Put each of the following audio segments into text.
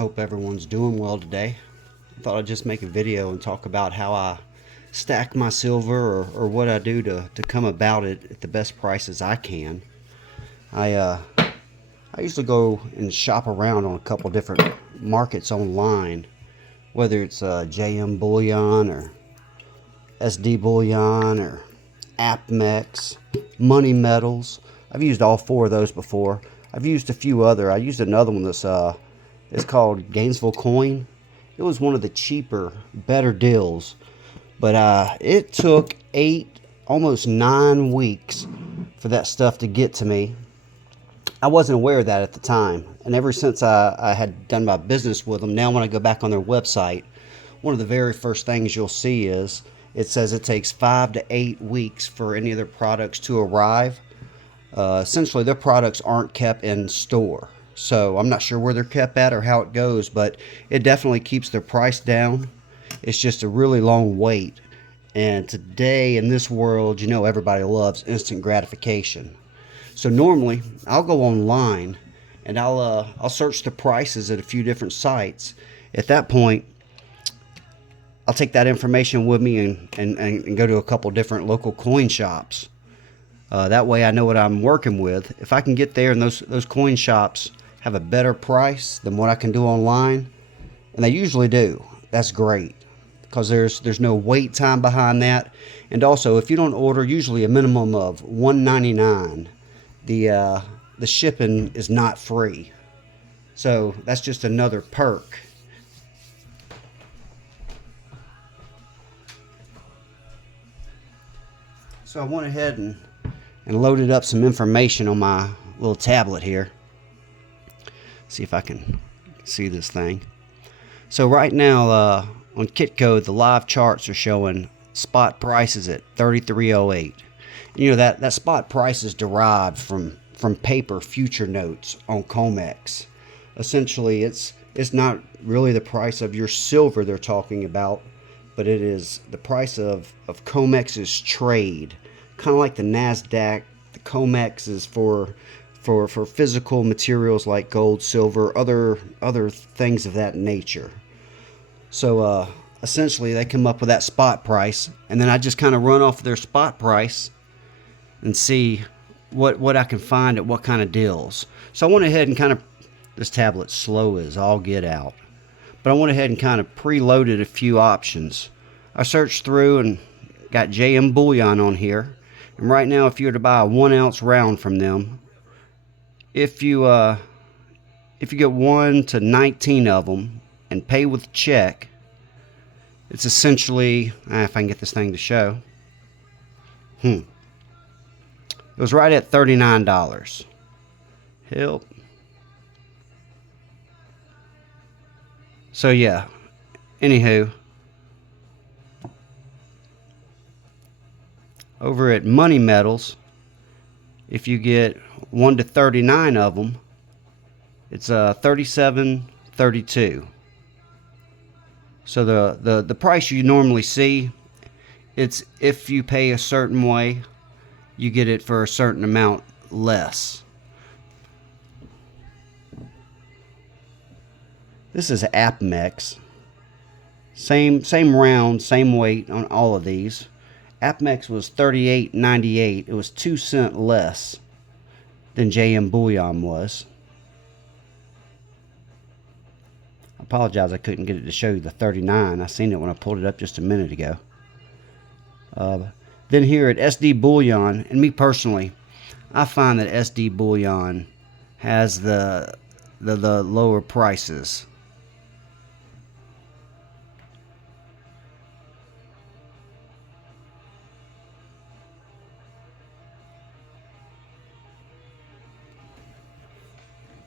Hope everyone's doing well today. I thought I'd just make a video and talk about how I stack my silver or what I do to come about it at the best prices I can. I usually go and shop around on a couple different markets online, whether it's JM Bullion or SD Bullion or APMEX, Money Metals. I've used all four of those before. I've used a few other. I used another one that's it's called Gainesville Coin. It was one of the cheaper, better deals, but it took 8, almost 9 weeks for that stuff to get to me. I wasn't aware of that at the time, and ever since I had done my business with them, now when I go back on their website, one of the very first things you'll see is it says it takes 5 to 8 weeks for any of their products to arrive. Essentially, their products aren't kept in store. So I'm not sure where they're kept at or how it goes, but it definitely keeps their price down. It's just a really long wait. And today in this world, everybody loves instant gratification. So normally I'll go online and I'll search the prices at a few different sites. At that point, I'll take that information with me and go to a couple different local coin shops. That way I know what I'm working with. If I can get there and those coin shops have a better price than what I can do online, and they usually do, that's great, because there's no wait time behind that. And also, if you don't order usually a minimum of $1.99, the shipping is not free. So that's just another perk. So I went ahead and loaded up some information on my little tablet here. See if I can see this thing. So right now on Kitco, the live charts are showing spot prices at 33.08. That spot price is derived from paper future notes on COMEX. Essentially, it's not really the price of your silver they're talking about, but it is the price of COMEX's trade. Kind of like the NASDAQ, the COMEX is for physical materials like gold, silver, other things of that nature. So essentially they come up with that spot price, and then I just kind of run off their spot price and see what I can find at what kind of deals. So I went ahead and this tablet's slow as all get out, but I went ahead and kind of preloaded a few options. I searched through and got JM Bullion on here, and right now if you were to buy a 1 ounce round from them, if you get 1 to 19 of them and pay with check, it's essentially, if I can get this thing to show, it was right at $39. Help. So yeah, anywho, over at Money Metals, if you get 1 to 39 of them, it's $37.32. So the price you normally see, it's if you pay a certain way, you get it for a certain amount less. This is APMEX. Same round, same weight on all of these. APMEX was $38.98. It was 2 cents less than JM Bullion was. I apologize I couldn't get it to show you the 39. I seen it when I pulled it up just a minute ago. Then here at SD Bullion, and me personally, I find that SD Bullion has the lower prices.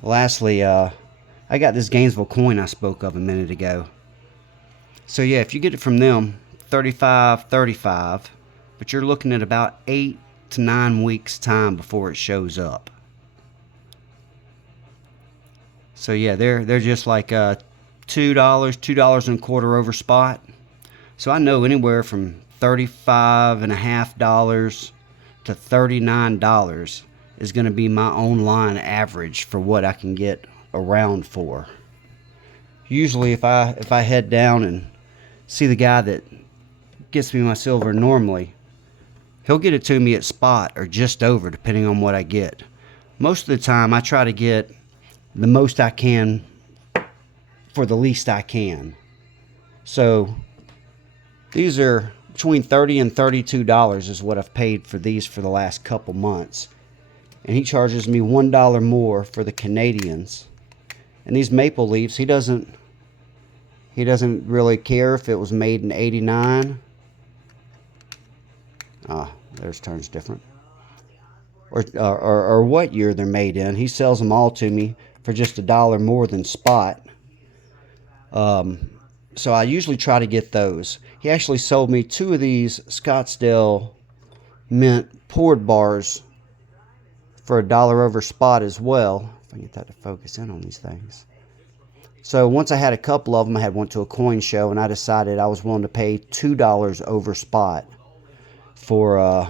Lastly, I got this Gainesville coin I spoke of a minute ago. So yeah, if you get it from them, $35.35, but you're looking at about 8 to 9 weeks time before it shows up. So yeah, they're just like $2 over spot. So I know anywhere from $35.50 to $39 is going to be my online average for what I can get around for. Usually if I head down and see the guy that gets me my silver normally, he'll get it to me at spot or just over, depending on what I get. Most of the time I try to get the most I can for the least I can. So these are between $30 and $32 is what I've paid for these for the last couple months. And he charges me $1 more for the Canadians. And these maple leaves, he doesn't really care if it was made in '89. Theirs turns different. Or what year they're made in. He sells them all to me for just $1 more than spot. So I usually try to get those. He actually sold me 2 of these Scottsdale mint poured bars for $1 over spot as well. If I can get that to focus in on these things. So once I had a couple of them, I had went to a coin show and I decided I was willing to pay $2 over spot for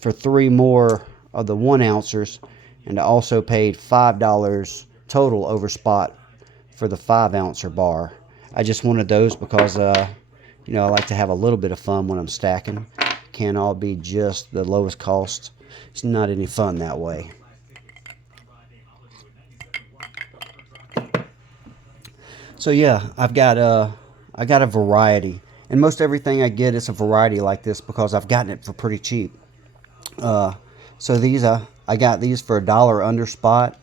3 more of the 1 ouncers, and I also paid $5 total over spot for the 5 ouncer bar. I just wanted those because I like to have a little bit of fun when I'm stacking. Can't all be just the lowest cost. It's not any fun that way. So yeah, I got a variety, and most everything I get is a variety like this because I've gotten it for pretty cheap. So these I got these for $1 under spot.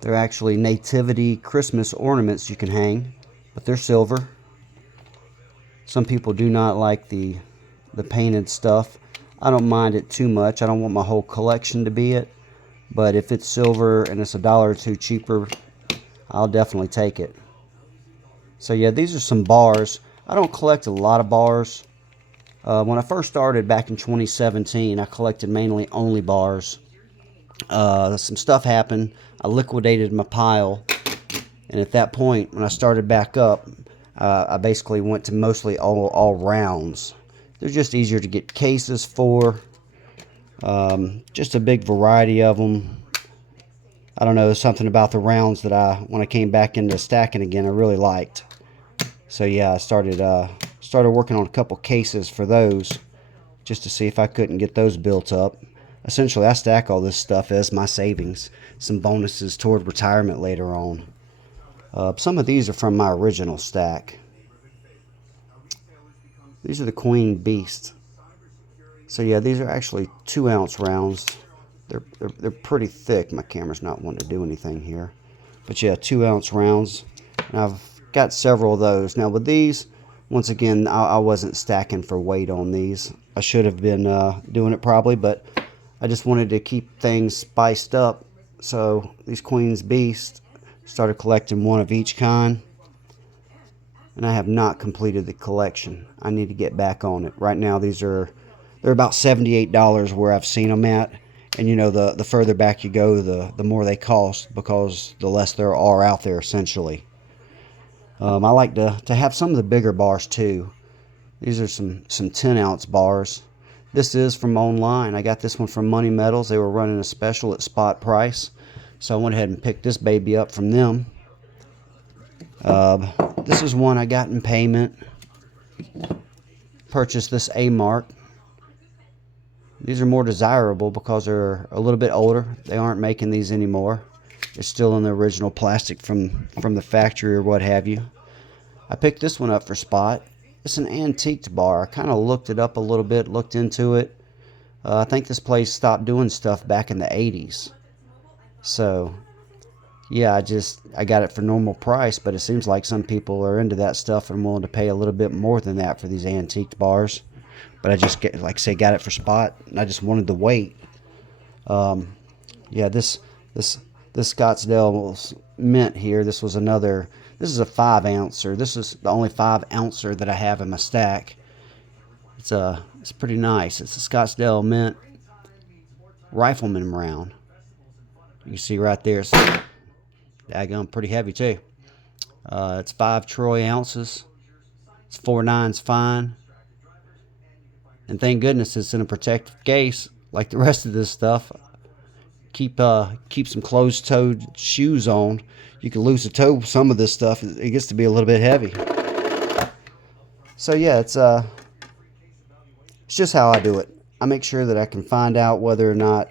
They're actually nativity Christmas ornaments you can hang, but they're silver. Some people do not like the painted stuff. I don't mind it too much. I don't want my whole collection to be it, but if it's silver and it's $1 or $2 cheaper, I'll definitely take it. So yeah, these are some bars. I don't collect a lot of bars. When I first started back in 2017, I collected mainly only bars. Some stuff happened. I liquidated my pile, and at that point, when I started back up, I basically went to mostly all rounds. They're just easier to get cases for. Just a big variety of them. I don't know, something about the rounds that when I came back into stacking again, I really liked. So yeah, I started working on a couple cases for those, just to see if I couldn't get those built up. Essentially, I stack all this stuff as my savings, some bonuses toward retirement later on. Some of these are from my original stack. These are the Queen Beast. So yeah, these are actually 2 ounce rounds. They're pretty thick. My camera's not wanting to do anything here. But yeah, 2 ounce rounds. And I've got several of those. Now with these, once again, I wasn't stacking for weight on these. I should have been doing it probably, but I just wanted to keep things spiced up. So these Queen's Beast, started collecting 1 of each kind. And I have not completed the collection. I need to get back on it. Right now they're about $78 where I've seen them at. And the further back you go, the more they cost, because the less there are out there essentially. I like to have some of the bigger bars too. These are some 10 ounce bars. This is from online. I got this one from Money Metals. They were running a special at spot price, so I went ahead and picked this baby up from them. This is one I got in payment. Purchased this A-Mark. These are more desirable because they're a little bit older. They aren't making these anymore. They're still in the original plastic from the factory or what have you. I picked this one up for spot. It's an antiqued bar. I kind of looked it up a little bit, looked into it. I think this place stopped doing stuff back in the 80s. So, yeah, I got it for normal price, but it seems like some people are into that stuff and willing to pay a little bit more than that for these antiqued bars. But I just got it for spot, and I just wanted the weight. Yeah, this Scottsdale mint here. This is a 5 ouncer. This is the only 5 ouncer that I have in my stack. It's pretty nice. It's a Scottsdale mint rifleman round. You can see right there. It's daggone pretty heavy too. It's 5 troy ounces. It's 4.9's fine. And thank goodness it's in a protective case like the rest of this stuff. keep some closed-toed shoes on. You can lose a toe with some of this stuff. It gets to be a little bit heavy. So yeah, it's just how I do it. I make sure that I can find out whether or not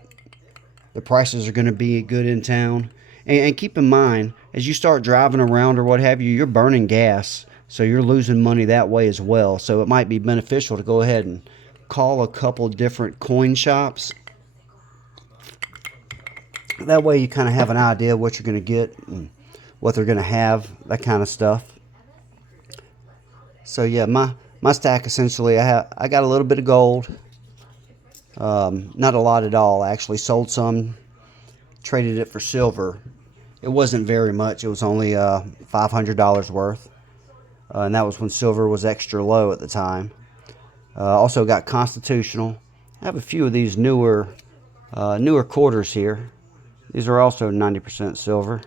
the prices are going to be good in town. And keep in mind, as you start driving around or what have you, you're burning gas. So you're losing money that way as well. So it might be beneficial to go ahead and call a couple different coin shops. That way you kind of have an idea of what you're going to get and what they're going to have, that kind of stuff. So yeah, my stack essentially, I got a little bit of gold. Not a lot at all. I actually sold some, traded it for silver. It wasn't very much. It was only $500 worth. And that was when silver was extra low at the time. Also got Constitutional. I have a few of these newer quarters here. These are also 90% silver.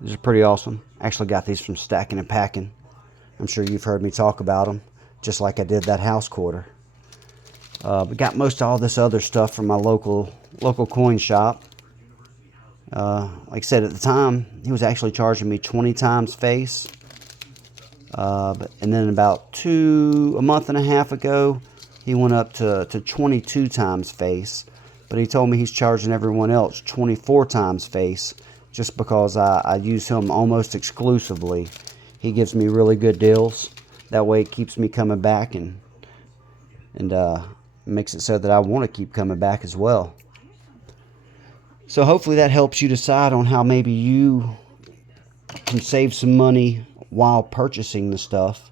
These are pretty awesome. Actually got these from Stacking and Packing. I'm sure you've heard me talk about them, just like I did that house quarter. We got most of all this other stuff from my local coin shop. Like I said, at the time, he was actually charging me 20 times face. And then about a month and a half ago, he went up to 22 times face. But he told me he's charging everyone else 24 times face, just because I use him almost exclusively. He gives me really good deals. That way it keeps me coming back and makes it so that I want to keep coming back as well. So hopefully that helps you decide on how maybe you can save some money while purchasing the stuff.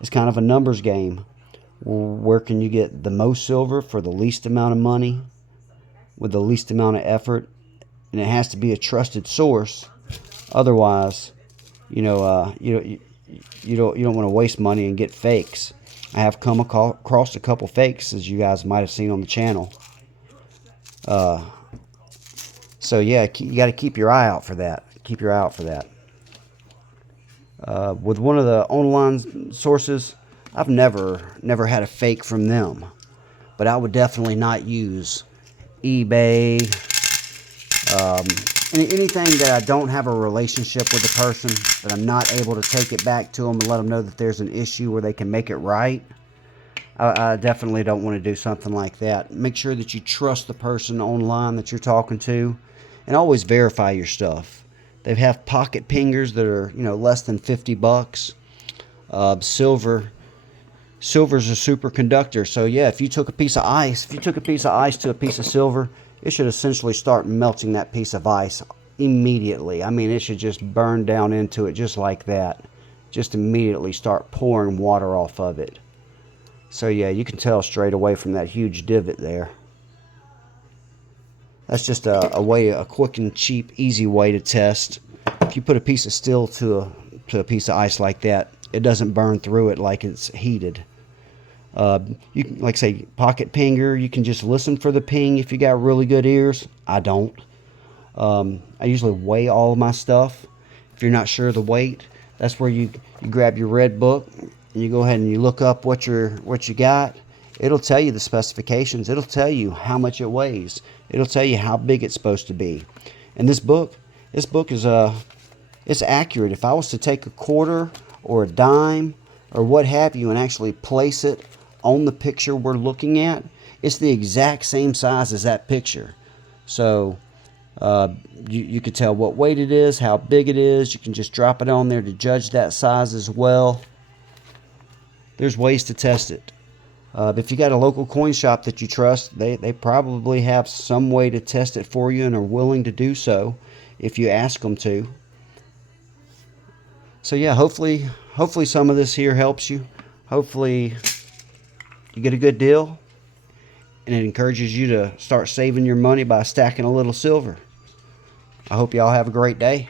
It's kind of a numbers game. Where can you get the most silver for the least amount of money with the least amount of effort? And it has to be a trusted source. Otherwise, you don't want to waste money and get fakes. I have come across a couple fakes, as you guys might have seen on the channel. So yeah, you got to keep your eye out for that. Keep your eye out for that. With one of the online sources, I've never had a fake from them, but I would definitely not use eBay. Anything that I don't have a relationship with the person, that I'm not able to take it back to them and let them know that there's an issue where they can make it right. I definitely don't want to do something like that. Make sure that you trust the person online that you're talking to, and always verify your stuff. They have pocket pingers that are, less than $50. Silver's a superconductor. So yeah, if you took a piece of ice to a piece of silver, it should essentially start melting that piece of ice immediately. I mean, it should just burn down into it just like that. Just immediately start pouring water off of it. So yeah, you can tell straight away from that huge divot there. That's just a quick and cheap, easy way to test. If you put a piece of steel to a piece of ice like that, it doesn't burn through it like it's heated. You can, like say, pocket pinger, you can just listen for the ping if you got really good ears. I don't. I usually weigh all of my stuff. If you're not sure of the weight, that's where you grab your red book and you go ahead and you look up what you got. It'll tell you the specifications. It'll tell you how much it weighs. It'll tell you how big it's supposed to be. And this book is it's accurate. If I was to take a quarter or a dime or what have you and actually place it on the picture we're looking at, it's the exact same size as that picture. So you could tell what weight it is, how big it is. You can just drop it on there to judge that size as well. There's ways to test it. If you got a local coin shop that you trust, they probably have some way to test it for you and are willing to do so if you ask them to. So yeah, hopefully some of this here helps you. Hopefully you get a good deal, and it encourages you to start saving your money by stacking a little silver. I hope y'all have a great day.